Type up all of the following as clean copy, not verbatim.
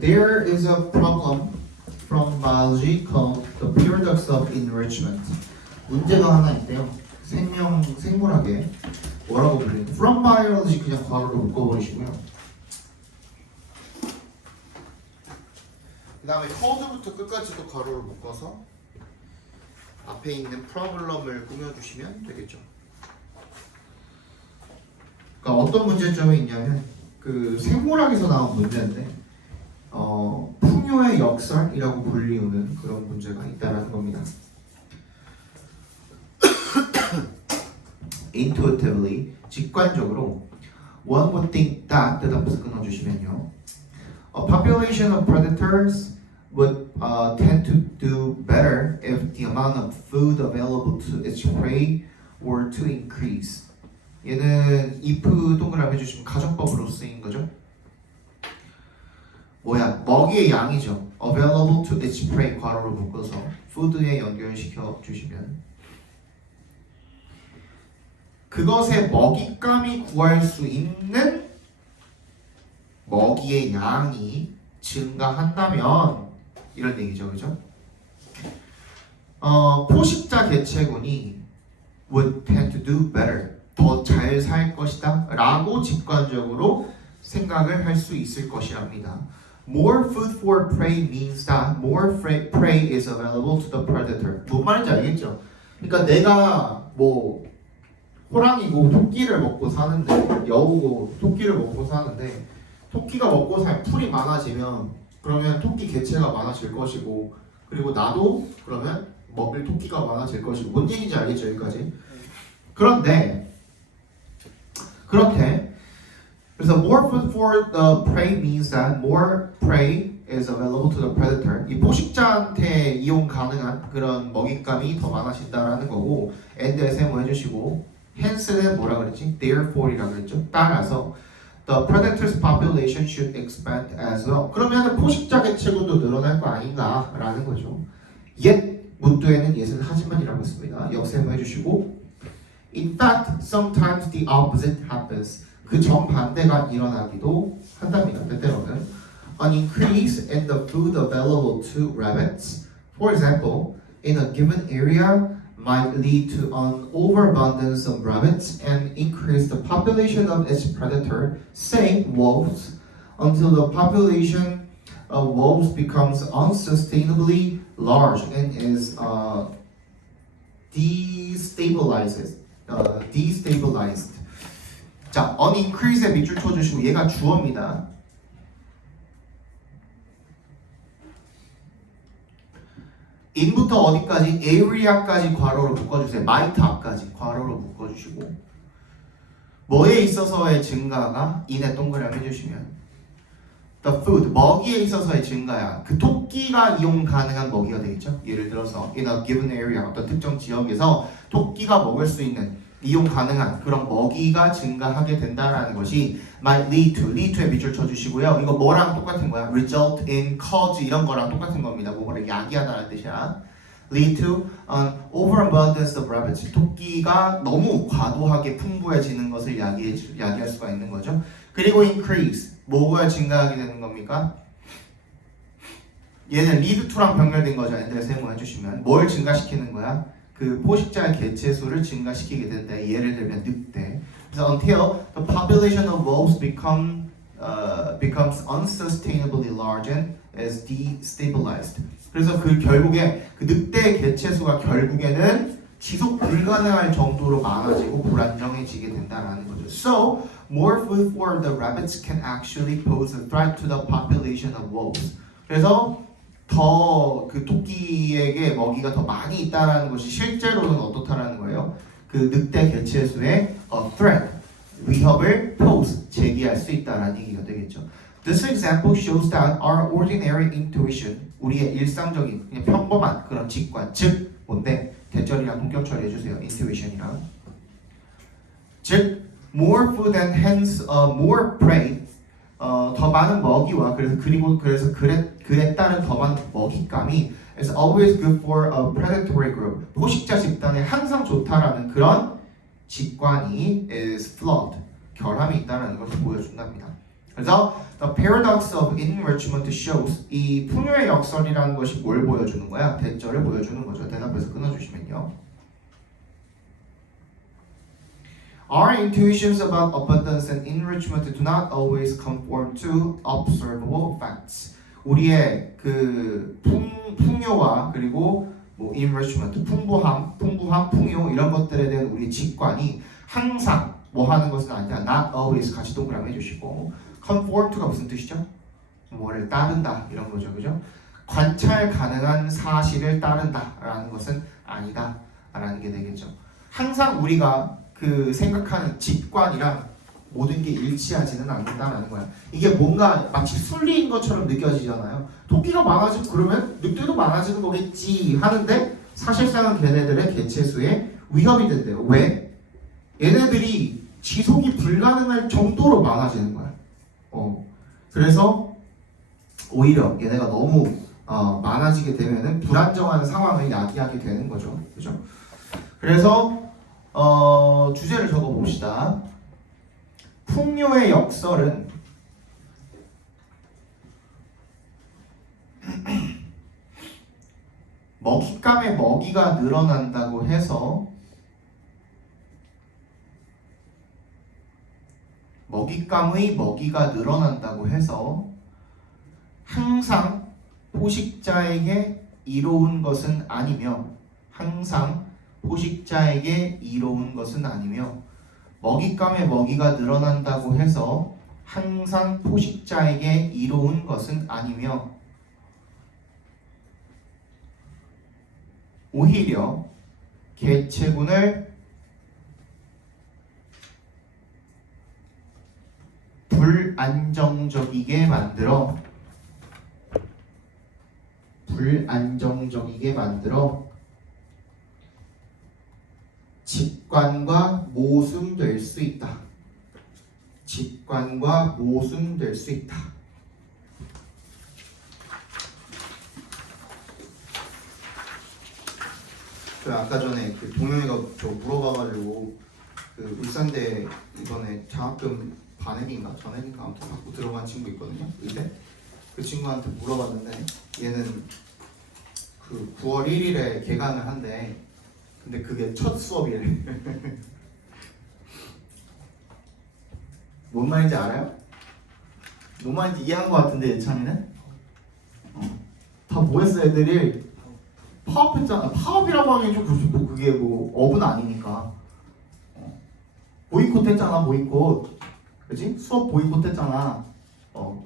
There is a problem from biology called the paradox of enrichment. 문제가 하나 있대요. 생물학에 뭐라고 불리는? From biology 그냥 괄호로 묶어버리시고요. 그 다음에 code부터 끝까지도 괄호로 묶어서 앞에 있는 problem을 꾸며주시면 되겠죠. 그러니까 어떤 문제점이 있냐면 그 생물학에서 나온 문제인데 풍요의 역설이라고 불리우는 그런 문제가 있다는 겁니다. Intuitively, 직관적으로 one would think that 대답해서 끊어주시면요. A population of predators would tend to do better if the amount of food available to its prey were to increase. 얘는 if 동그라미 해주시면 가정법으로 쓰인 거죠. 먹이의 양이죠. Available to its prey 괄호로 묶어서 food에 연결시켜 주시면 그것의 먹잇감이 구할 수 있는 먹이의 양이 증가한다면 이런 얘기죠, 그죠? 포식자 개체군이 would tend to do better, 더 잘 살 것이다 라고 직관적으로 생각을 할 수 있을 것이랍니다. More food for prey means that more prey is available to the predator. 뭔 말인지 알겠죠? 그러니까 내가 호랑이고 토끼를 먹고 사는데 여우고 토끼를 먹고 사는데 토끼가 먹고 살 풀이 많아지면 그러면 토끼 개체가 많아질 것이고 그리고 나도 그러면 먹을 토끼가 많아질 것이고 뭔 얘기인지 알겠죠 여기까지? 그런데 그렇게 그래서 more food for the prey means that more prey is available to the predator. 이 포식자한테 이용 가능한 그런 먹잇감이 더 많아진다라는 거고 and에 세모 해주시고 hence는 뭐라 그랬지? Therefore이라고 그랬죠. 따라서 the predator's population should expand as well. 그러면 포식자 개체군도 늘어날 거 아닌가라는 거죠. Yet 문도에는 예는 하지만이라고 했습니다. 역세모 해주시고 in fact sometimes the opposite happens. 그 정반대가 일어나기도 한답니다. 때때로는 an increase in the food available to rabbits, for example, in a given area might lead to an overabundance of rabbits and increase the population of its predator, say wolves, until the population of wolves becomes unsustainably large and is destabilized. 자, an increase에 밑줄 쳐주시고 얘가 주어입니다. in부터 어디까지? area까지 괄호로 묶어주세요. might 앞까지 괄호로 묶어주시고 뭐에 있어서의 증가가 in에 동그라미 해주시면 the food, 먹이에 있어서의 증가야. 그 토끼가 이용 가능한 먹이가 되겠죠. 예를 들어서 in a given area, 어떤 특정 지역에서 토끼가 먹을 수 있는 이용 가능한 그런 먹이가 증가하게 된다라는 것이 might lead to에 밑줄 쳐주시고요. 이거 뭐랑 똑같은 거야? result in, cause 이런 거랑 똑같은 겁니다. 뭐를 야기하다는 뜻이야. lead to an overabundance of rabbits. 토끼가 너무 과도하게 풍부해지는 것을 야기할 수가 있는 거죠. 그리고 increase, 뭐가 증가하게 되는 겁니까? 얘는 lead to랑 병렬된 거죠. 엔드에 세모 해주시면 뭘 증가시키는 거야? 그 포식자의 개체 수를 증가시키게 된다. 예를 들면 늑대. 그래서 until the population of wolves becomes unsustainably large and is destabilized. 그래서 그 결국에 그 늑대의 개체 수가 결국에는 지속 불가능할 정도로 많아지고 불안정해지게 된다라는 거죠. So more food for the rabbits can actually pose a threat to the population of wolves. 그래서 더 그 토끼에게 먹이가 더 많이 있다라는 것이 실제로는 어떻다라는 거예요? 그 늑대 개체 수에 threat, 위협을 pose, 제기할 수 있다라는 얘기가 되겠죠. This example shows that our ordinary intuition, 우리의 일상적인 그냥 평범한 그런 직관, 즉 뭔데? 대절이랑 동격 처리해주세요. intuition이랑 즉 more food and hence more prey, 더 많은 먹이와 그래서 그에 따른 더 많은 먹잇감이 It's always good for a predatory group. 포식자 집단에 항상 좋다라는 그런 직관이 is flawed. 결함이 있다는 것을 보여준답니다. 그래서 the paradox of enrichment shows 이 풍요의 역설이라는 것이 뭘 보여주는 거야? 대절을 보여주는 거죠. 대답해서 끊어주시면요. Our intuitions about abundance and enrichment do not always conform to observable facts. 우리의 그 풍요와 그리고 뭐 enrichment, 풍부함, 풍요 이런 것들에 대한 우리 직관이 항상 뭐 하는 것은 아니다. Not always 같이 동그라미 해주시고 conform to가 무슨 뜻이죠? 뭐를 따른다 이런 거죠, 그죠? 관찰 가능한 사실을 따른다라는 것은 아니다라는 게 되겠죠. 항상 우리가 그 생각하는 직관이랑 모든 게 일치하지는 않는다라는 거야. 이게 뭔가 마치 순리인 것처럼 느껴지잖아요. 토끼가 많아지면 그러면 늑대도 많아지는 거겠지 하는데 사실상은 걔네들의 개체수에 위협이 된대요. 왜? 얘네들이 지속이 불가능할 정도로 많아지는 거야. 그래서 오히려 얘네가 너무 많아지게 되면은 불안정한 상황을 야기하게 되는 거죠. 그죠? 그래서 주제를 적어 봅시다. 풍요의 역설은 먹잇감의 먹이가 늘어난다고 해서 먹잇감의 먹이가 늘어난다고 해서 항상 포식자에게 이로운 것은 아니며 항상 포식자에게 이로운 것은 아니며 먹잇감의 먹이가 늘어난다고 해서 항상 포식자에게 이로운 것은 아니며 오히려 개체군을 불안정적이게 만들어 직관과 모순될 수 있다. 직관과 모순될 수 있다. 아까 전에 그 동영이가 저 물어봐가지고 그 울산대 이번에 장학금 반액인가 전액인가 아무튼 받고 들어간 친구 있거든요. 근데 그 친구한테 물어봤는데 얘는 그 9월 1일에 개강을 한대. 근데 그게 첫 수업이래. 뭔 말인지 알아요? 뭔 말인지 이해한 것 같은데 예찬이는? 다 뭐 했어 애들이? 파업했잖아. 파업이라고 하기엔 좀 그렇지 뭐 그게 뭐 업은 아니니까. 보이콧 했잖아. 보이콧. 그치? 수업 보이콧 했잖아.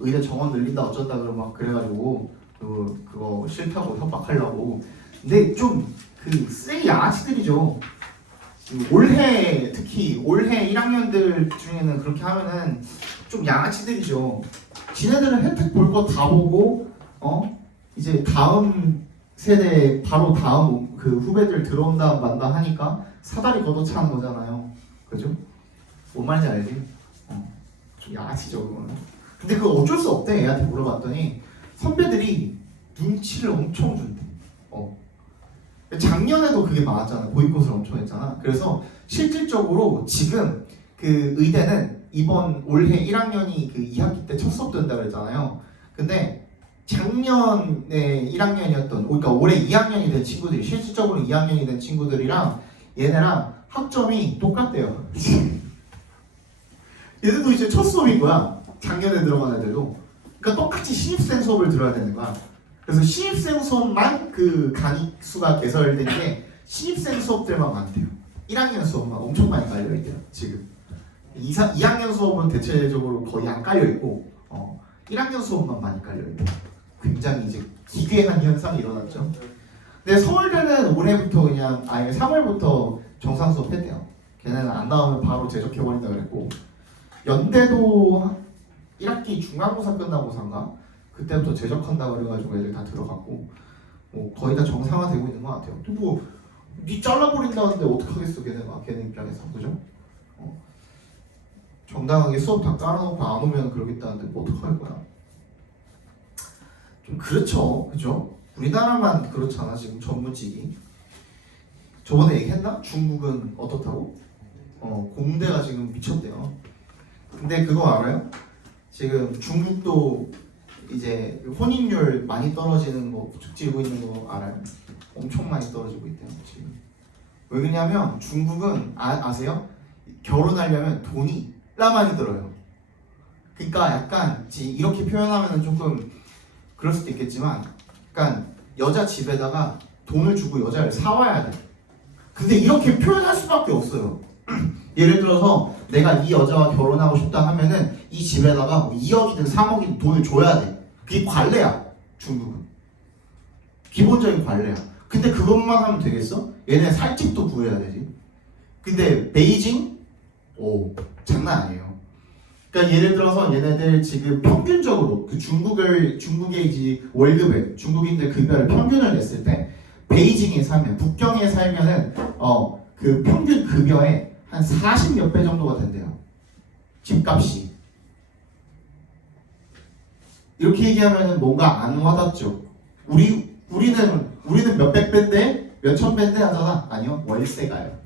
의대 정원 늘린다 어쩐다 그러고 막 그래가지고 그거 싫다고 협박하려고. 근데 좀 그 쎄 양아치들이죠. 올해 특히 올해 1학년들 중에는 그렇게 하면은 좀 양아치들이죠. 지네들은 혜택 볼 거 다 보고 이제 다음 세대 바로 다음 그 후배들 들어온다 만다 하니까 사다리 걷어차는 거잖아요. 그죠? 뭔 말인지 알지? 좀 양아치죠 그거는. 근데 그거 어쩔 수 없대. 애한테 물어봤더니 선배들이 눈치를 엄청 준대. 작년에도 그게 많았잖아. 보이콧을 엄청 했잖아. 그래서 실질적으로 지금 그 의대는 이번 올해 1학년이 그 2학기 때 첫 수업 된다 그랬잖아요. 근데 작년에 1학년이었던 그러니까 올해 2학년이 된 친구들이 실질적으로 2학년이 된 친구들이랑 얘네랑 학점이 똑같대요. 얘들도 이제 첫 수업인 거야. 작년에 들어간 애들도. 그러니까 똑같이 신입생 수업을 들어야 되는 거야. 그래서 신입생 수업만 그 강의 수가 개설된 게 신입생 수업들만 많대요. 1학년 수업만 엄청 많이 깔려있대요. 지금 2학년 수업은 대체적으로 거의 안 깔려있고 1학년 수업만 많이 깔려있대요. 굉장히 이제 기괴한 현상이 일어났죠. 근데 서울대는 올해부터 그냥 아예 3월부터 정상 수업 했대요. 걔네는 안 나오면 바로 제적해버린다 그랬고 연대도 1학기 중간고사 끝나고사인가 그때부터 제적한다 그래가지고 애들 다 들어갔고 뭐 거의 다 정상화되고 있는 것 같아요. 또 뭐 니 잘라버린다는데 어떡하겠어 걔네 입장에서 그죠? 정당하게 수업 다 깔아놓고 안 오면 그러겠다는데 뭐 어떡할 거야? 좀 그렇죠, 그죠? 우리나라만 그렇잖아 지금 전문직이. 저번에 얘기했나? 중국은 어떻다고? 공대가 지금 미쳤대요. 근데 그거 알아요? 지금 중국도 이제 혼인율 많이 떨어지는 거 죽지고 있는 거 알아요? 엄청 많이 떨어지고 있대요 지금. 왜 그러냐면 중국은 아세요? 결혼하려면 돈이 나 많이 들어요. 그러니까 약간 이렇게 표현하면 조금 그럴 수도 있겠지만, 약간 여자 집에다가 돈을 주고 여자를 사와야 돼. 근데 이렇게 표현할 수밖에 없어요. 예를 들어서 내가 이 여자와 결혼하고 싶다 하면은 이 집에다가 뭐 2억이든 3억이든 돈을 줘야 돼. 그게 관례야. 중국은 기본적인 관례야. 근데 그것만 하면 되겠어? 얘네 살 집도 구해야 되지. 근데 베이징? 오, 장난 아니에요. 그러니까 예를 들어서 얘네들 지금 평균적으로 그 중국의 이제 월급을, 중국인들 급여를 평균을 냈을 때 베이징에 살면, 북경에 살면은 그 평균 급여의 한 40 몇 배 정도가 된대요. 집값이. 이렇게 얘기하면은 뭔가 안 와닿죠. 우리는 몇백 배인데 몇천 배인데 하잖아. 아니요, 월세가요.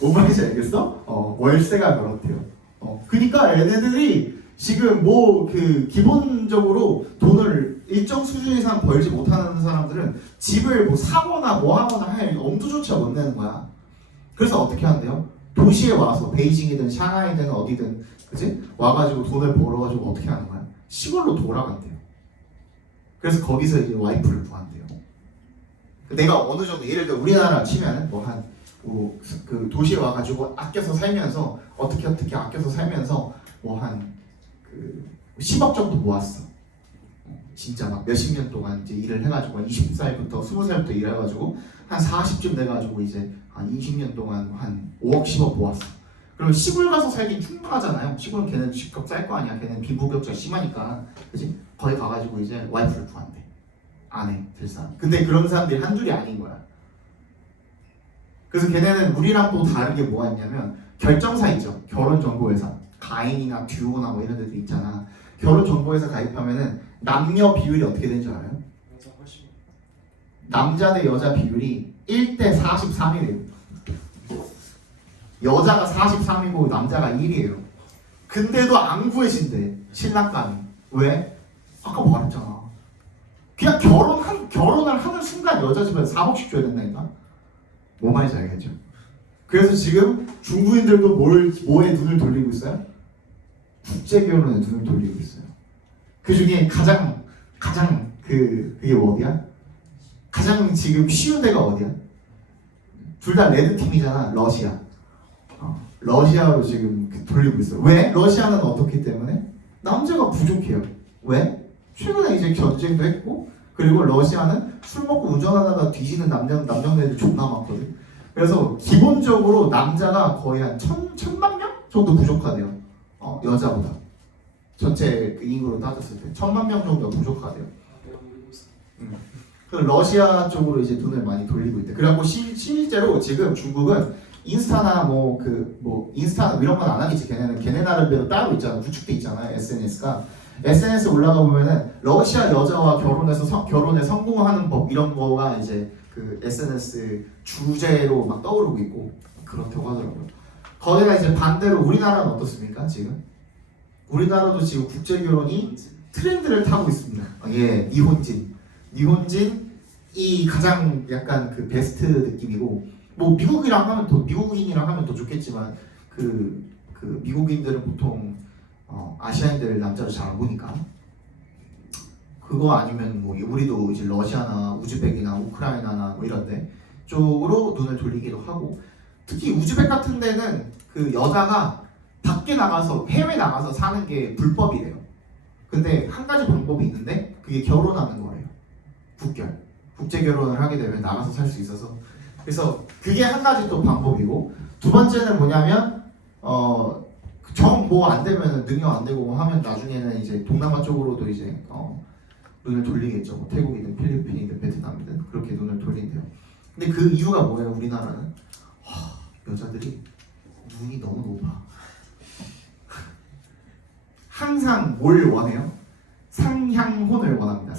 뭔 말인지 알겠어? 월세가 그렇대요. 그러니까 얘네들이 지금 뭐 그 기본적으로 돈을 일정 수준 이상 벌지 못하는 사람들은 집을 뭐 사거나 뭐 하거나 할 엄두조차 못 내는 거야. 그래서 어떻게 한대요? 도시에 와서 베이징이든 샹하이든 어디든 그지? 와가지고 돈을 벌어가지고 어떻게 하는 거야? 시골로 돌아간대요. 그래서 거기서 이제 와이프를 구한대요. 내가 어느 정도 예를 들어 우리나라 치면은 그 도시에 와가지고 아껴서 살면서 어떻게 아껴서 살면서 뭐 한 그 10억 정도 모았어. 진짜 막 몇십 년 동안 이제 일을 해가지고 20살부터 20살부터 일해가지고 한 40쯤 돼가지고 이제 한 20년 동안 한 5억 10억 모았어. 그러면 시골 가서 살긴 충분하잖아요. 시골은 걔는 집값 쌀 거 아니야. 걔는 빈부격차 심하니까, 그지? 거기 가가지고 이제 와이프를 구한대. 아내 될 사람. 근데 그런 사람들이 한둘이 아닌 거야. 그래서 걔네는 우리랑 또 다른 게 뭐가 있냐면 결정사 있죠. 결혼정보회사. 가인이나 듀오나 뭐 이런 데도 있잖아. 결혼정보회사 가입하면은 남녀 비율이 어떻게 되는지 알아요? 남자 대 여자 비율이 1대 43이래요. 여자가 43이고 남자가 1이에요. 근데도 안 구해진대. 신랑감이. 왜? 아까 말했잖아. 그냥 결혼을 하는 순간 여자 집에서 4억씩 줘야 된다니까? 뭐 말인지 알겠죠? 그래서 지금 중국인들도 뭐에 눈을 돌리고 있어요? 국제 결혼에 눈을 돌리고 있어요. 그 중에 가장 그게 어디야? 가장 지금 쉬운 데가 어디야? 둘 다 레드 팀이잖아. 러시아. 러시아로 지금 돌리고 있어요. 왜? 러시아는 어떻기 때문에? 남자가 부족해요. 왜? 최근에 이제 전쟁도 했고, 그리고 러시아는 술 먹고 운전하다가 뒤지는 남자애들 존나 많거든. 그래서 기본적으로 남자가 거의 한 1,000만 명 정도 부족하대요. 여자보다. 전체 그 인구로 따졌을 때 1,000만 명 정도 부족하대요. 그 러시아 쪽으로 이제 돈을 많이 돌리고 있대. 그래갖고 실제로 지금 중국은 인스타나 인스타 이런 건 안 하겠지. 걔네 나름대로 따로 있잖아. 구축돼 있잖아요. SNS가. SNS 올라가 보면은 러시아 여자와 결혼에 성공하는 법 이런 거가 이제 그 SNS 주제로 막 떠오르고 있고 그렇다고 하더라고요. 거기가 이제 반대로 우리나라는 어떻습니까? 지금 우리나라도 지금 국제 결혼이 트렌드를 타고 있습니다. 예, 니혼진이 가장 약간 그 베스트 느낌이고, 뭐 미국인이랑 하면 더 좋겠지만 그 미국인들은 보통 아시아인들 남자를 잘 안 보니까 그거 아니면 뭐 우리도 이제 러시아나 우즈벡이나 우크라이나나 뭐 이런데 쪽으로 눈을 돌리기도 하고, 특히 우즈벡 같은 데는 그 여자가 밖에 나가서 해외 나가서 사는 게 불법이래요. 근데 한 가지 방법이 있는데 그게 결혼하는 거래요. 국제 결혼을 하게 되면 나가서 살 수 있어서, 그래서 그게 한 가지 또 방법이고, 두 번째는 뭐냐면 정 뭐 안 되면 능력 안 되고 하면 나중에는 이제 동남아 쪽으로도 이제 눈을 돌리겠죠. 뭐 태국이든 필리핀이든 베트남이든 그렇게 눈을 돌린대요. 근데 그 이유가 뭐예요? 우리나라는 여자들이 눈이 너무 높아. 항상 뭘 원해요? 상향혼을 원합니다.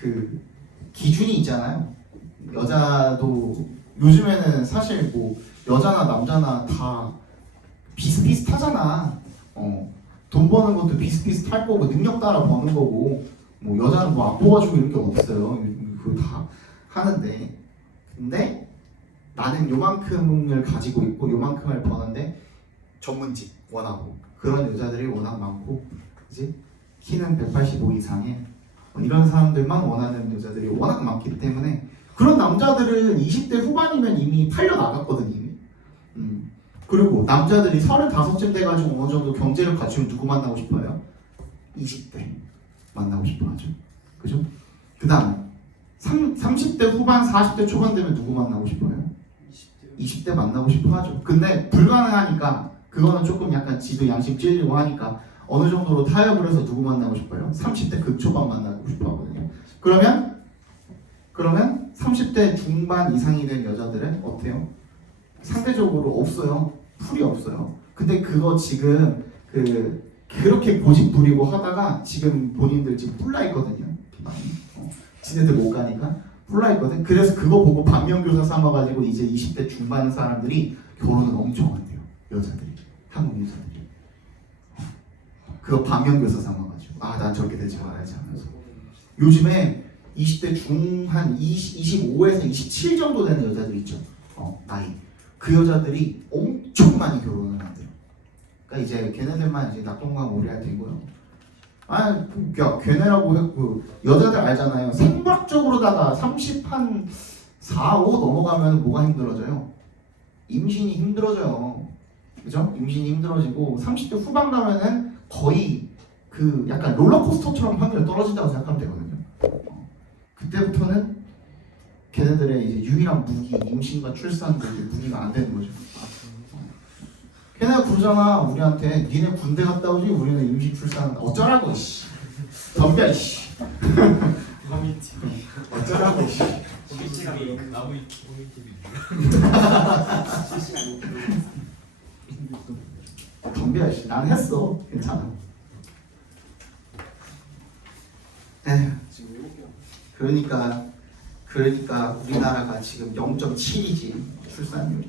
그 기준이 있잖아요. 여자도 요즘에는 사실 뭐 여자나 남자나 다 비슷비슷하잖아. 돈 버는 것도 비슷비슷할 거고 능력 따라 버는 거고 뭐 여자는 뭐 안 뽑아주고 이런 게 없어요. 그거 다 하는데 근데 나는 요만큼을 가지고 있고 요만큼을 버는데 전문직 원하고 그런 여자들이 워낙 많고 그지? 키는 185 이상에 이런 사람들만 원하는 여자들이 워낙 많기 때문에 그런 남자들은 20대 후반이면 이미 팔려 나갔거든 이미. 그리고 남자들이 35쯤 돼가지고 어느 정도 경제력 갖추면 누구 만나고 싶어요? 20대 만나고 싶어 하죠. 그죠? 그 다음 30대 후반 40대 초반 되면 누구 만나고 싶어요? 20대 만나고 싶어 하죠. 근데 불가능하니까 그거는 조금 약간 지도 양심 찔리고 하니까 어느 정도로 타협을 해서 누구 만나고 싶어요? 30대 극초반 만나고 싶어 하거든요. 그러면 30대 중반 이상이 된 여자들은 어때요? 상대적으로 없어요. 풀이 없어요. 근데 그거 지금 그렇게 고집 부리고 하다가 지금 본인들 지금 뿔나 있거든요. 지네들 못 가니까 뿔나 있거든. 그래서 그거 보고 반면교사 삼아가지고 이제 20대 중반 사람들이 결혼을 엄청 한대요. 여자들이 한국 여자들이 그거 반면교사 삼아가지고 난 저렇게 되지 말아야지 하면서 요즘에 20대 한 25에서 27 정도 되는 여자들 있죠. 나이 그 여자들이 엄청 많이 결혼을 한대요. 그러니까 이제 걔네들만 이제 낙동강 오래할 되고요. 걔네라고 했고 여자들 알잖아요. 생물학적으로다가 30 한 4, 5 넘어가면 뭐가 힘들어져요? 임신이 힘들어져요. 그죠? 임신이 힘들어지고 30대 후반 가면은 거의 그 약간 롤러코스터처럼 확률이 떨어진다고 생각하면 되거든요. 그때부터는 걔네들의 이제 유일한 무기, 임신과 출산도 무기가 안 되는 거죠. 걔네가 그러잖아 우리한테 니네 군대 갔다 오지 우리는 임신 출산 어쩌라고 씨 덤벼 씨 어쩌라고 씨 덤벼 씨 난 했어 괜찮아. 에휴 그러니까 우리나라가 지금 0.7이지 출산율이.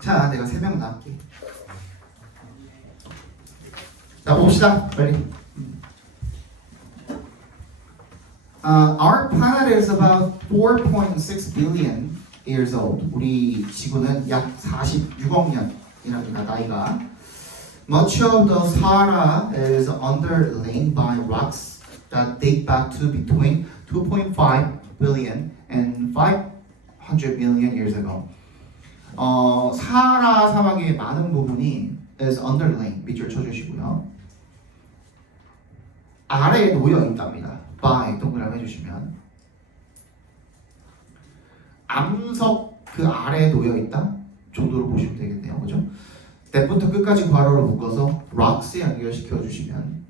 자, 내가 3명 낳을게. 자, 봅시다. 빨리. Our planet is about 4.6 billion years old. 우리 지구는 약 46억 년이라니까 나이가. Much of the Sahara is underlain by rocks that date back to between 2.5 billion and 500 million years ago. 사하라 사막의 많은 부분이 is underlain 밑줄 쳐주시고요. 아래에 놓여 있답니다. by 동그라미 해주시면 암석 그 아래에 놓여 있다 정도로 보시면 되겠네요. 그죠? that부터 끝까지 괄호로 묶어서 rocks에 연결시켜 주시면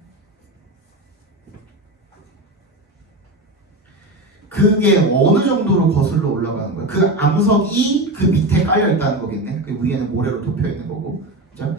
그게 어느 정도로 거슬러 올라가는 거예요. 그 암석이 그 밑에 깔려 있다는 거겠네. 그 위에는 모래로 덮여 있는 거고. 자,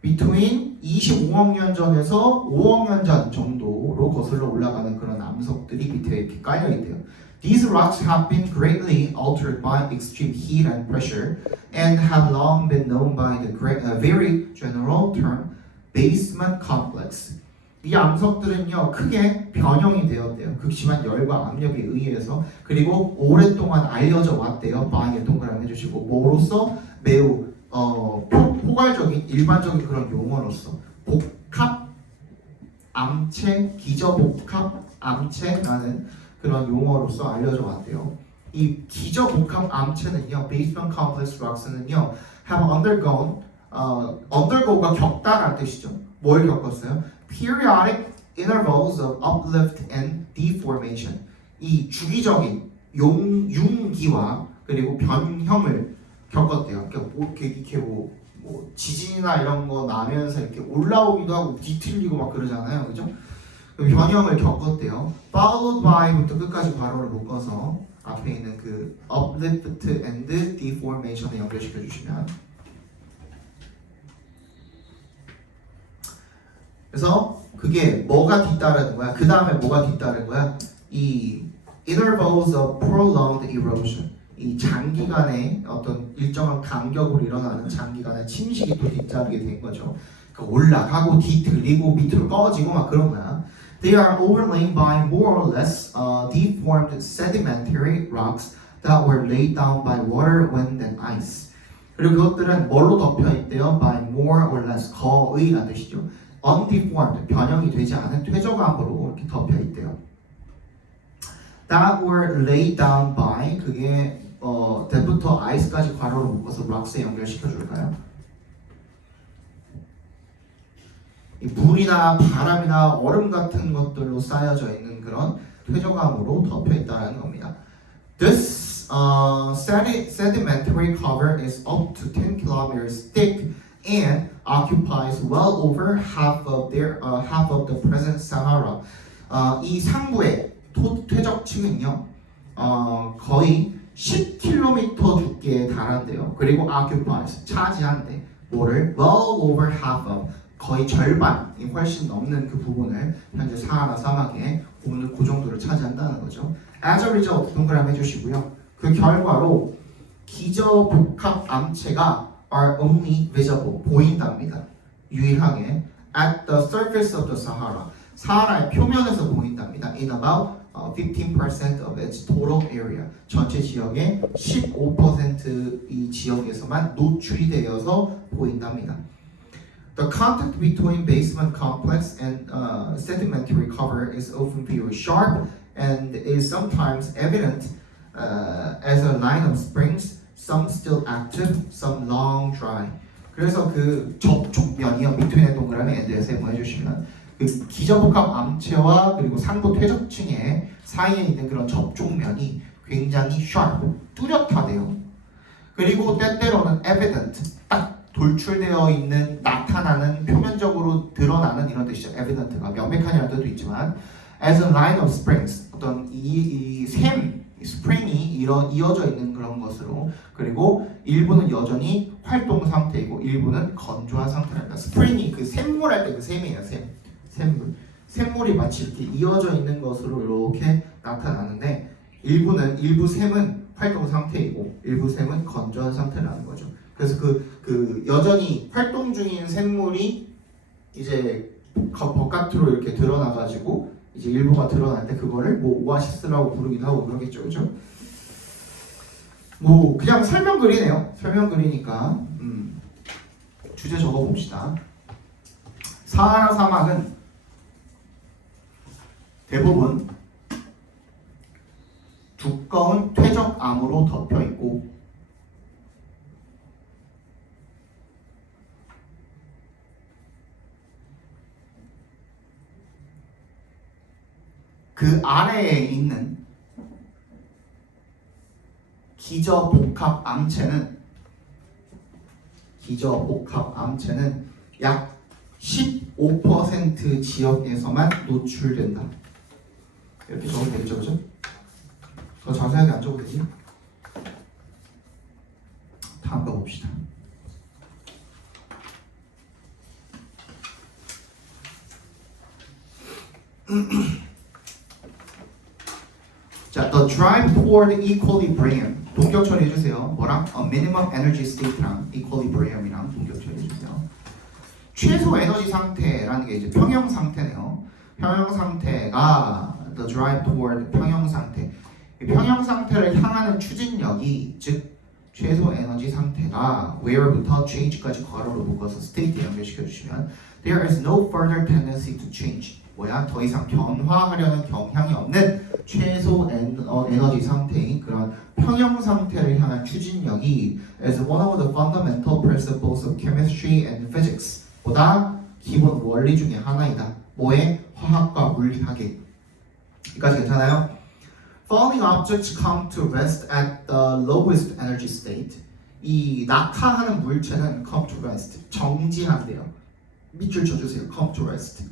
between 25억 년 전에서 5억 년 전 정도로 거슬러 올라가는 그런 암석들이 밑에 이렇게 깔려 있대요. These rocks have been greatly altered by extreme heat and pressure and have long been known by the very general term basement complex. 이 암석들은요 크게 변형이 되었대요. 극심한 열과 압력에 의해서. 그리고 오랫동안 알려져 왔대요. 바에 동그라미 해주시고 뭐로서 매우 포괄적인 일반적인 그런 용어로서 복합 암체, 기저복합 암체라는 그런 용어로서 알려져 왔대요. 이 기저복합 암체는요, basement complex rocks는요, have undergo가 겪다라는 뜻이죠. 뭘 겪었어요? Periodic intervals of uplift and deformation. 이 주기적인 융기와 그리고 변형을 겪었대요. 그러니까 이렇게 뭐 지진이나 이런 거 나면서 이렇게 올라오기도 하고 뒤틀리고 막 그러잖아요, 그죠? 변형을 겪었대요. Followed by부터 끝까지 괄호를 묶어서 앞에 있는 그 uplift and deformation을 연결시켜 주시면 그래서 그게 뭐가 뒤따르는 거야? 그 다음에 뭐가 뒤따르는 거야? 이 intervals of prolonged erosion, 이 장기간의 어떤 일정한 간격으로 일어나는 장기간의 침식이 또 뒤따르게 된 거죠. 그러니까 올라가고 뒤틀리고 밑으로 꺼지고 막 그런 거야. They are overlain by more or less deformed sedimentary rocks that were laid down by water, wind, and ice. 그리고 그것들은 뭘로 덮여 있대요? By more or less, 거의라는 뜻이죠. Undeformed, 변형이 되지 않은 퇴적암으로 이렇게 덮여 있대요. That were laid down by, 그게 that부터 ice까지 괄호로 묶어서 rocks에 연결시켜 줄까요? 이 물이나 바람이나 얼음 같은 것들로 쌓여져 있는 그런 퇴적암으로 덮여 있다는 겁니다. This sedimentary cover is up to 10 kilometers thick and occupies well over half of the present Sahara. 이 상부의 퇴적층은요, 거의 10km 두께에 달한대요. 그리고 occupies, 차지한대. 뭐를? Well over half of, 거의 절반이 훨씬 넘는 그 부분을 현재 사하라 사막의 오늘 그 정도를 차지한다는 거죠. As a result, 동그라미 해주시고요. 그 결과로 기저복합 암체가 are only visible, 보인답니다. 유일하게 at the surface of the Sahara, 사하라의 표면에서 보인답니다. In about 15% of its total area, 전체 지역의 15%이 지역에서만 노출이 되어서 보인답니다. The contact between basement complex and sedimentary cover is often very sharp and is sometimes evident as a line of springs, some still active, some long dry. 그래서 그 접촉면이요, between의 동그라미 엔드에서 해주시면 그 기저복합 암체와 그리고 상부 퇴적층의 사이에 있는 그런 접촉면이 굉장히 sharp, 뚜렷하대요. 그리고 때때로는 evident, 딱 돌출되어 있는, 나타나는, 표면적으로 드러나는 이런 뜻이죠. evident가 명백한이라는 뜻도 있지만 as a line of springs, 어떤 이 샘, 스프링이 이어져 있는 그런 것으로, 그리고 일부는 여전히 활동 상태이고 일부는 건조한 상태랍니다. 스프링이 그 샘물 할 때 그 샘이에요. 샘물이 마치 이렇게 이어져 있는 것으로 이렇게 나타나는데 일부 샘은 활동 상태이고 일부 샘은 건조한 상태라는 거죠. 그래서 그 여전히 활동 중인 샘물이 이제 바깥으로 이렇게 드러나가지고 이제 일부가 드러날 때 그거를 뭐 오아시스라고 부르기도 하고 그러겠죠, 그죠? 뭐 그냥 설명글이네요. 설명글이니까 주제 적어봅시다. 사하라 사막은 대부분 두꺼운 퇴적암으로 덮여 있고 그 아래에 있는 기저복합 암체는 약 15% 지역에서만 노출된다. 이렇게 적으면 되겠죠, 그죠? 더 자세하게 안 적어도 되죠? 다음 거 봅시다. 자, the drive toward equilibrium 동격 처리해주세요. 뭐랑? minimum energy state랑 equilibrium이랑 동격 처리해주세요. 최소 에너지 상태라는 게 이제 평형 상태네요. 평형 상태가 the drive toward 평형 상태. 이 평형 상태를 향하는 추진력이, 즉 최소 에너지 상태가 where부터 change까지 괄호로 묶어서 state에 연결시켜 주시면 there is no further tendency to change. 뭐야? 더 이상 변화하려는 경향이 없는 최소 에너지 상태인 그런 평형 상태를 향한 추진력이 as one of the fundamental principles of chemistry and physics, 보다 기본 원리 중에 하나이다. 뭐에? 화학과 물리학에. 여기까지 괜찮아요? Falling objects come to rest at the lowest energy state. 이 낙하하는 물체는 come to rest, 정지한대요. 밑줄 쳐주세요. come to rest.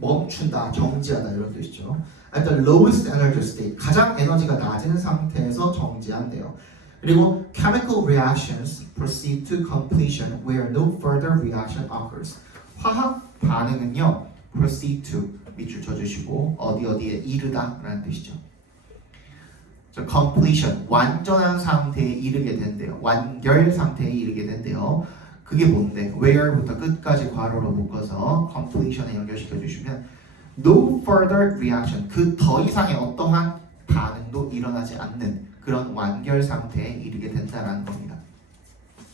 멈춘다, 정지하다 이런 뜻이죠. At the lowest energy state, 가장 에너지가 낮은 상태에서 정지한대요. 그리고 chemical reactions proceed to completion where no further reaction occurs. 화학 반응은요, proceed to 밑줄 쳐주시고 어디에 이르다라는 뜻이죠. 자, completion 완전한 상태에 이르게 된대요. 완결 상태에 이르게 된대요. 그게 뭔데? where부터 끝까지 괄호로 묶어서 completion에 연결시켜 주시면 no further reaction 그 더 이상의 어떠한 반응도 일어나지 않는 그런 완결 상태에 이르게 된다라는 겁니다.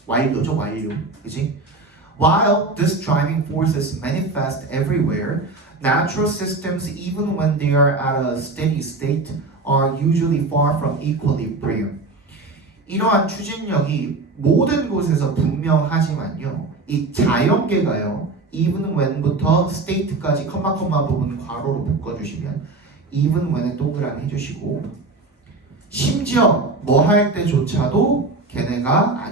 완료죠, 완료. 그지? While these driving forces manifest everywhere, natural systems, even when they are at a steady state, are usually far from equilibrium. 이러한 추진력이 모든 곳에서 분명하지만요, 이 자연계가요, even when부터 state까지 컴마 부분 괄호로 묶어주시면 even when에 동그라미 해주시고 심지어 뭐 할 때조차도 걔네가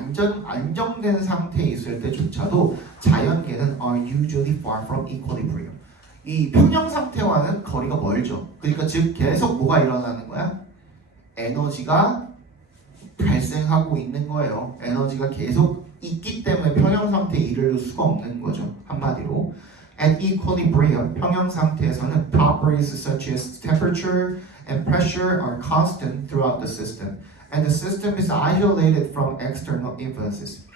안정된 상태에 있을 때조차도 자연계는 are usually far from equilibrium. 이 평형 상태와는 거리가 멀죠. 그러니까 즉 계속 뭐가 일어나는 거야? 에너지가 발생하고 있는 거예요. 에너지가 계속 있기 때문에 평형 상태에 이를 수가 없는 거죠. 한마디로 at equilibrium 평형 상태에서는 properties such as temperature and pressure are constant throughout the system. And the system is isolated from external influences.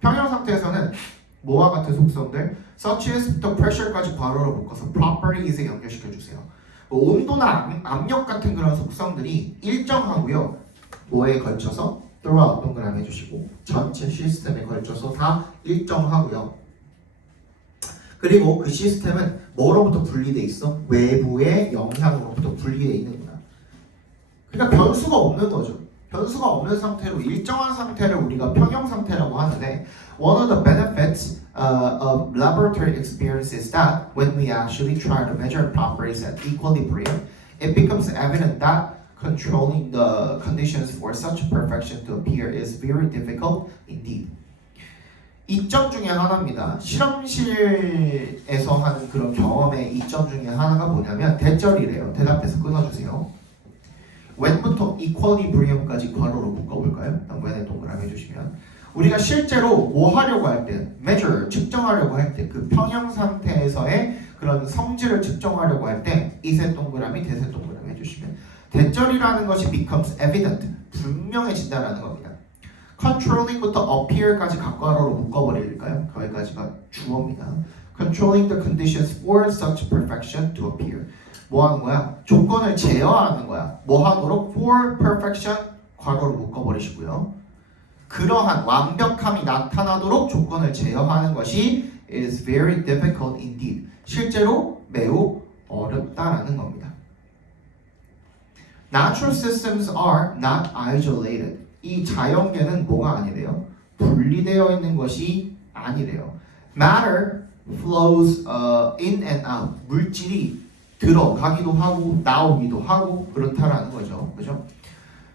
평형 상태에서는 뭐와 같은 속성들, such as the pressure까지 괄호로 묶어서 properties에 연결시켜 주세요. 온도나 압력 같은 그런 속성들이 일정하고요. 뭐에 걸쳐서 throughout 동그라미 해주시고 전체 시스템에 걸쳐서 다 일정하고요. 그리고 그 시스템은 뭐로부터 분리돼 있어? 외부의 영향으로부터 분리돼 있는구나. 그러니까 변수가 없는 거죠. 변수가 없는 상태로 일정한 상태를 우리가 평형 상태라고 하는데 one of the benefits of laboratory experience is that when we actually try to measure properties at equilibrium, it becomes evident that controlling the conditions for such perfection to appear is very difficult indeed. 이점 중에 하나입니다. 실험실에서 하는 그런 경험의 이점 중에 하나가 뭐냐면 대절이래요. 대답해서 끊어주세요. when부터 equilibrium까지 괄호로 묶어볼까요? when에 동그라미 해주시면 우리가 실제로 뭐 하려고 할 때, measure, 측정하려고 할 때 그 평형 상태에서의 그런 성질을 측정하려고 할 때 이세 동그라미, 대세 동그라미 해주시면 대절이라는 것이 becomes evident, 분명해진다라는 겁니다. controlling부터 appear까지 각괄호로 묶어버릴까요? 거기까지가 주어입니다. controlling the conditions for such perfection to appear. 뭐 하는 거야? 조건을 제어하는 거야. 뭐 하도록? for perfection 괄호로 묶어버리시고요. 그러한 완벽함이 나타나도록 조건을 제어하는 것이 is very difficult indeed. 실제로 매우 어렵다라는 겁니다. Natural systems are not isolated. 이 자연계는 뭐가 아니래요? 분리되어 있는 것이 아니래요. Matter flows in and out. 물질이 들어가기도 하고 나오기도 하고 그렇다라는 거죠. 그죠?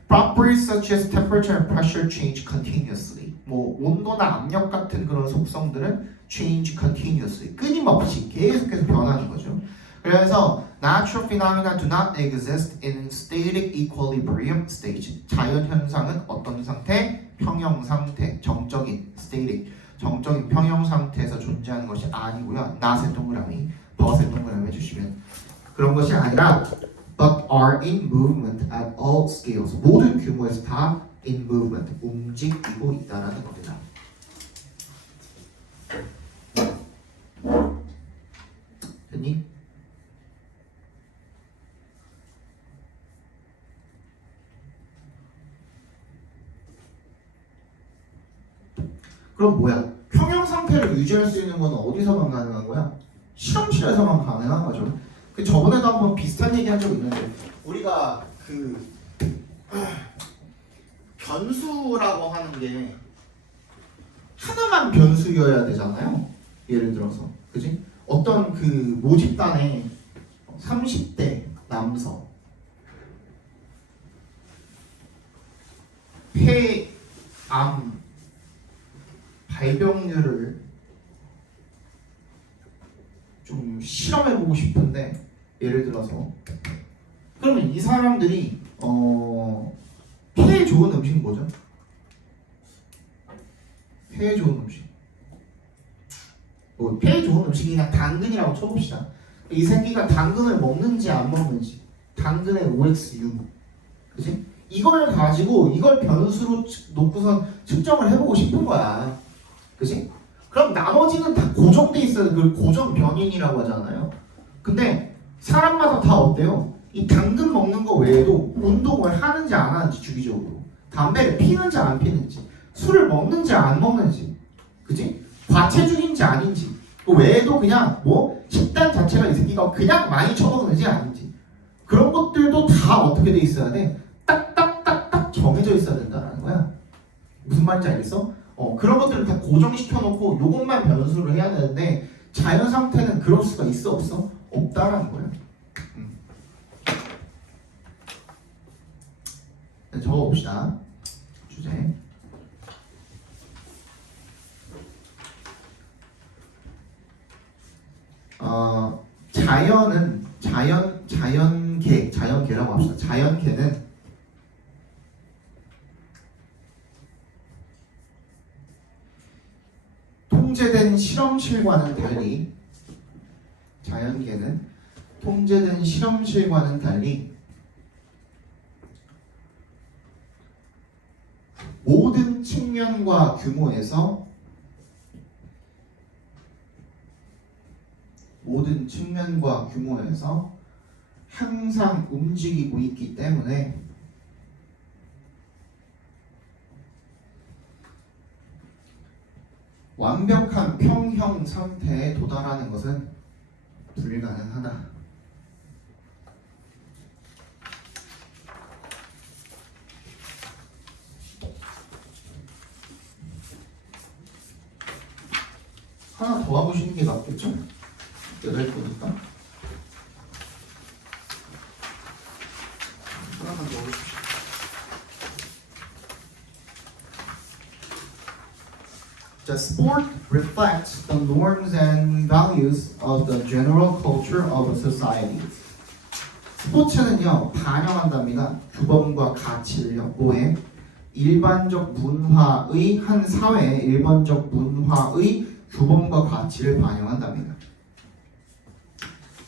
Properties such as temperature and pressure change continuously. 뭐 온도나 압력 같은 그런 속성들은 change continuously. 끊임없이 계속해서 변하는 거죠. 그래서 natural phenomena do not exist in static equilibrium stage. 자연 현상은 어떤 상태? 평형 상태, 정적인 static, 정적인 평형 상태에서 존재하는 것이 아니고요. not의 동그라미, but의 동그라미 해주시면 그런 것이 아니라 but are in movement at all scales. 모든 규모에서 다 in movement, 움직이고 있다라는 겁니다. 됐니? 그럼 뭐야? 평형 상태를 유지할 수 있는 건 어디서만 가능한 거야? 실험실에서만 가능한 거죠. 그 저번에도 한번 비슷한 얘기 한 적 있는데 우리가 그 변수라고 하는 게 하나만 변수여야 되잖아요. 예를 들어서 그지? 어떤 그 모집단에 30대 남성 폐암 발병률을 좀 실험해보고 싶은데 예를 들어서 그러면 이 사람들이 피해 좋은 음식 뭐죠? 폐에 좋은 음식. 뭐 폐에 좋은 음식이 그냥 당근이라고 쳐봅시다. 이 새끼가 당근을 먹는지 안 먹는지. 당근의 OXU. 그지? 이걸 가지고 이걸 변수로 놓고선 측정을 해보고 싶은 거야. 그지? 그럼 나머지는 다 고정돼 있어요. 그걸 고정 변인이라고 하잖아요. 근데 사람마다 다 어때요? 이 당근 먹는 거 외에도 운동을 하는지 안 하는지 주기적으로, 담배를 피는지 안 피는지, 술을 먹는지 안 먹는지, 그지? 과체중인지 아닌지, 그 외에도 그냥 뭐 식단 자체가 이 새끼가 그냥 많이 처먹는지 아닌지, 그런 것들도 다 어떻게 돼 있어야 돼? 딱딱딱딱 정해져 있어야 된다는 거야. 무슨 말인지 알겠어? 그런 것들을 다 고정시켜놓고 요것만 변수를 해야 되는데 자연 상태는 그럴 수가 있어 없어? 없다라는 거예요. 네, 적어봅시다. 주제. 자연은 자연계라고 합시다. 자연계는 통제된 실험실과는 달리, 자연계는 통제된 실험실과는 달리 모든 측면과 규모에서 항상 움직이고 있기 때문에 완벽한 평형 상태에 도달하는 것은 불가능하다. 하나 더 와보시는 게 낫겠죠? 8거니까 하나만 더 해주십시오. The sport reflects the norms and values of the general culture of a society. 스포츠는요 반영한답니다. 규범과 가치를요. 뭐에? 일반적 문화의 한 사회의 일반적 문화의 규범과 가치를 반영한답니다.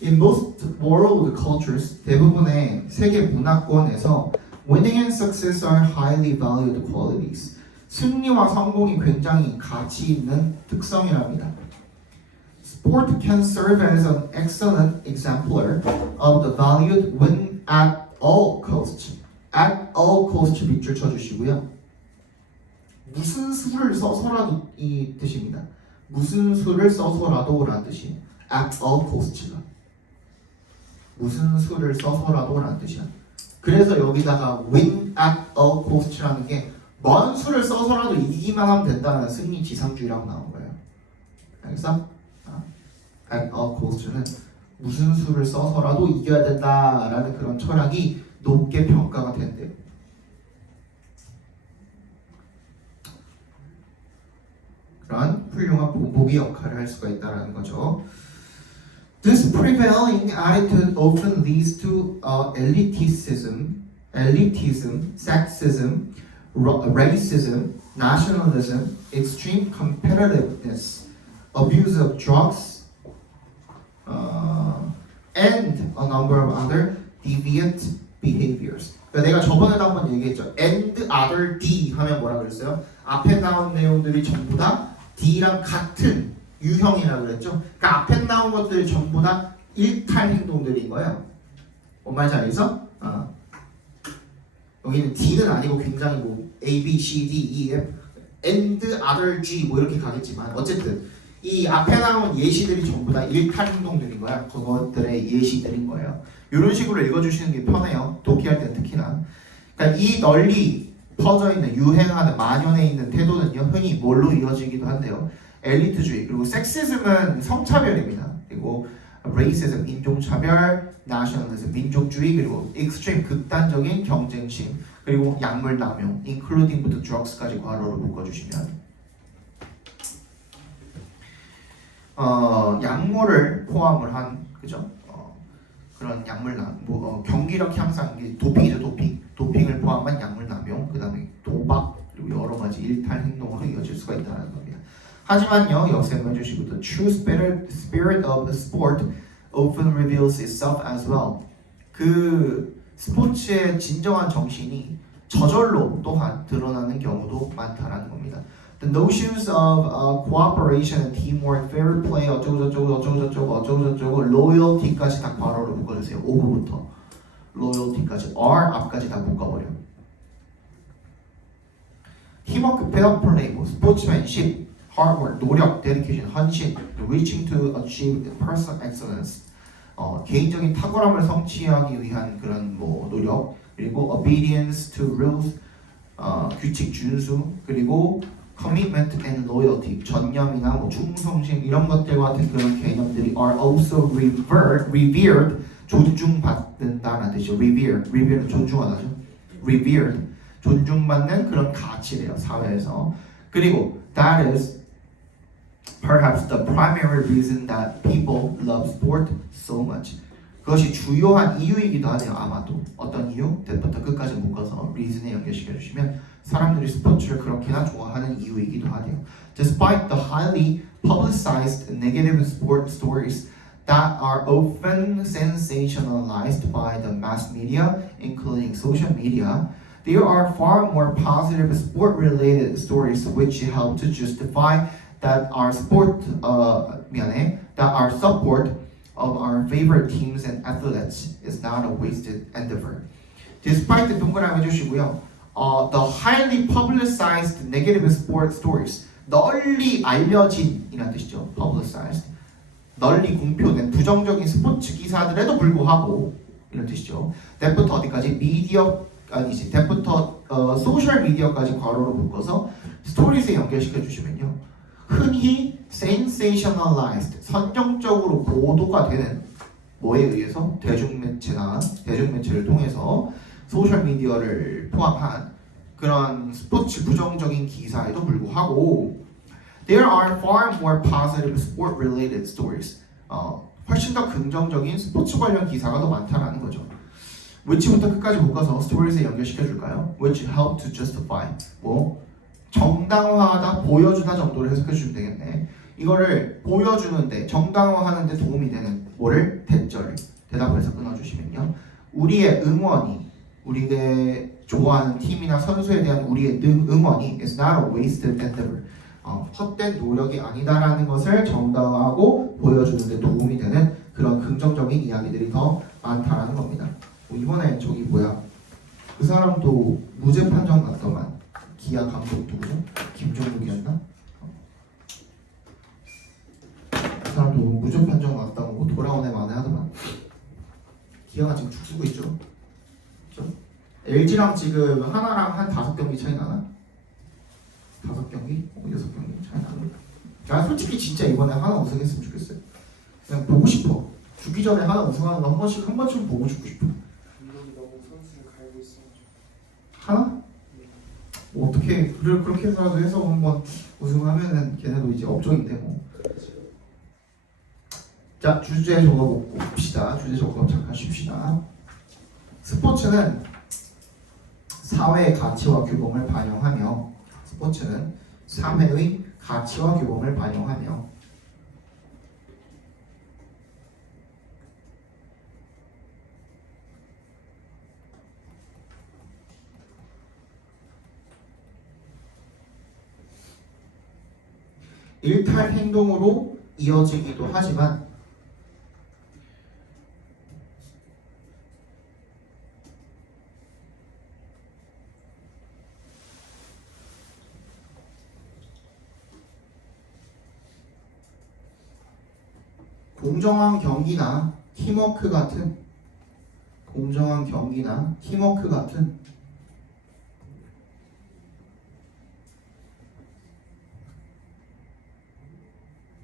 In most world cultures, 대부분의 세계 문화권에서 winning and success are highly valued qualities. 승리와 성공이 굉장히 가치 있는 특성이랍니다. Sport can serve as an excellent exemplar of the valued win at all costs. At all cost 밑줄 쳐주시고요. 무슨 수를 써서라도 이 뜻입니다. 무슨 수를 써서라도라는 뜻이에요. At all cost가 무슨 수를 써서라도라는 뜻이야. 그래서 여기다가 win at all cost라는 게 뭔 수를 써서라도 이기기만 하면 된다는 승리 지상주의라고 나온 거예요. 알겠어? At all cost는 무슨 수를 써서라도 이겨야 된다라는 그런 철학이 높게 평가가 된대요. 그런 훌륭한 본보기 역할을 할 수가 있다는 거죠. This prevailing attitude often leads to elitism, sexism, racism, nationalism, extreme competitiveness, abuse of drugs, and a number of other deviant behaviors. 그러니까 내가 저번에도 한번 얘기했죠. And other D 하면 뭐라 그랬어요? 앞에 나온 내용들이 전부 다 D랑 같은 유형이라고 그랬죠. 그러니까 앞에 나온 것들이 전부 다 일탈 행동들인 거예요. 뭔 말인지 알겠어? 여기는 D는 아니고 굉장히 뭐 A, B, C, D, E, F, and other G 뭐 이렇게 가겠지만 어쨌든 이 앞에 나온 예시들이 전부 다 일탈 행동들인 거야. 그것들의 예시들인 거예요. 이런 식으로 읽어주시는 게 편해요. 독해할 때 특히나. 그러니까 이 널리 퍼져 있는 유행하는 만연해 있는 태도는요 흔히 뭘로 이어지기도 한데요. 엘리트주의 그리고 섹시즘은 성차별입니다. 그리고 레이시즘 인종차별, 나셔널리즘 민족주의 그리고 익스트림 극단적인 경쟁심 그리고 약물 남용, including부터 drugs까지 괄호로 묶어주시면 약물을 포함을 한 그죠? 그런 약물 경기력 향상 도핑이죠 도핑을 포함한 약물 남용 그 다음에 도박 그리고 여러 가지 일탈 행동으로 이어질 수가 있다는 겁니다. 하지만요, 역sem해 주시고 the true spirit of the sport often reveals itself as well. 그 스포츠의 진정한 정신이 저절로 또한 드러나는 경우도 많다라는 겁니다. The notions of cooperation and teamwork, fair play, 어쩌고저쩌고, loyalty까지 다 괄호로 묶어주세요. 5부부터 loyalty까지, R 앞까지 다 묶어버려. 팀워크, fair play, 뭐 스포츠맨십, hard work, 노력, dedication, 헌신, reaching to achieve personal excellence, 개인적인 탁월함을 성취하기 위한 그런 뭐 노력, 그리고 obedience to rules, 규칙 준수, 그리고 commitment and loyalty, 전념이나 뭐 충성심 이런 것들 같은 그런 개념들이 are also revered, 존중받는다는 뜻이죠. revere는 존중하다죠. revered, 존중받는 그런 가치래요, 사회에서. 그리고 that is perhaps the primary reason that people love sport so much. 그것이 주요한 이유이기도 하네요. 아마도 어떤 이유? 대부터 끝까지 묶어서 reason에 연결시켜 주시면 사람들이 스포츠를 그렇게나 좋아하는 이유이기도 하네요. Despite the highly publicized negative sport stories that are often sensationalized by the mass media, including social media, there are far more positive sport-related stories which help to justify that our support of our favorite teams and athletes is not a wasted endeavor. Despite 동그라미 해주시고요. The highly publicized negative sport stories, 널리 알려진 이란 뜻이죠. publicized, 널리 공표된 부정적인 스포츠 기사들에도 불구하고 이런 뜻이죠. that부터 어디까지? that부터 소셜 미디어까지 괄호로 묶어서 스토리스에 연결시켜 주시면요. 흔히 sensationalized, 선정적으로 보도가 되는 뭐에 의해서? 대중매체를 통해서 소셜미디어를 포함한 그런 스포츠 부정적인 기사에도 불구하고 there are far more positive sport-related stories. 훨씬 더 긍정적인 스포츠 관련 기사가 더 많다라는 거죠. which부터 끝까지 묶어서 스토리스에 연결시켜 줄까요? which help to justify, 뭐 정당화하다, 보여주다 정도로 해석해 주시면 되겠네. 이거를 보여주는데, 정당화하는데 도움이 되는 뭐를? 대절을 대답을 해서 끊어주시면요. 우리의 응원이, 우리가 좋아하는 팀이나 선수에 대한 우리의 응원이 is not a wasted endeavor. 헛된 노력이 아니다라는 것을 정당화하고 보여주는데 도움이 되는 그런 긍정적인 이야기들이 더 많다라는 겁니다. 이번에 저기 뭐야? 그 사람도 무죄 판정 났더만. 기아 감독 누구죠? 김종욱이었나? 그 사람도 무죄 판정 났다고 돌아온 애 많이 하더만. 기아가 지금 죽쓰고 있죠. 그렇죠? LG랑 지금 하나랑 한 5경기 차이 나나? 5경기? 6경기 차이 나나? 난 솔직히 진짜 이번에 하나 우승했으면 좋겠어요. 그냥 보고 싶어. 죽기 전에 하나 우승하는 거 한 번쯤 보고 죽고 싶어. 너무 선수를 갈고 있어. 하나? 어떻게 그렇게 해서 한번 우승하면은 걔네도 이제 업종인데 뭐. 자, 주제 적어보고 봅시다. 주제 적어 잠깐 쉽시다. 스포츠는 사회의 가치와 규범을 반영하며 일탈 행동으로 이어지기도 하지만 공정한 경기나 팀워크 같은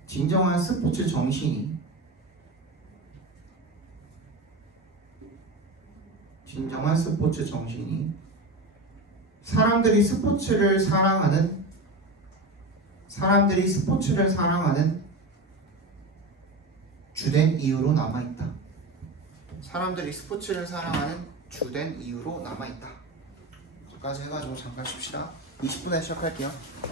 진정한 스포츠 정신이 사람들이 스포츠를 사랑하는 주된 이유로 남아있다. 여기까지 해가지고 잠깐 쉽시다. 20분에 시작할게요.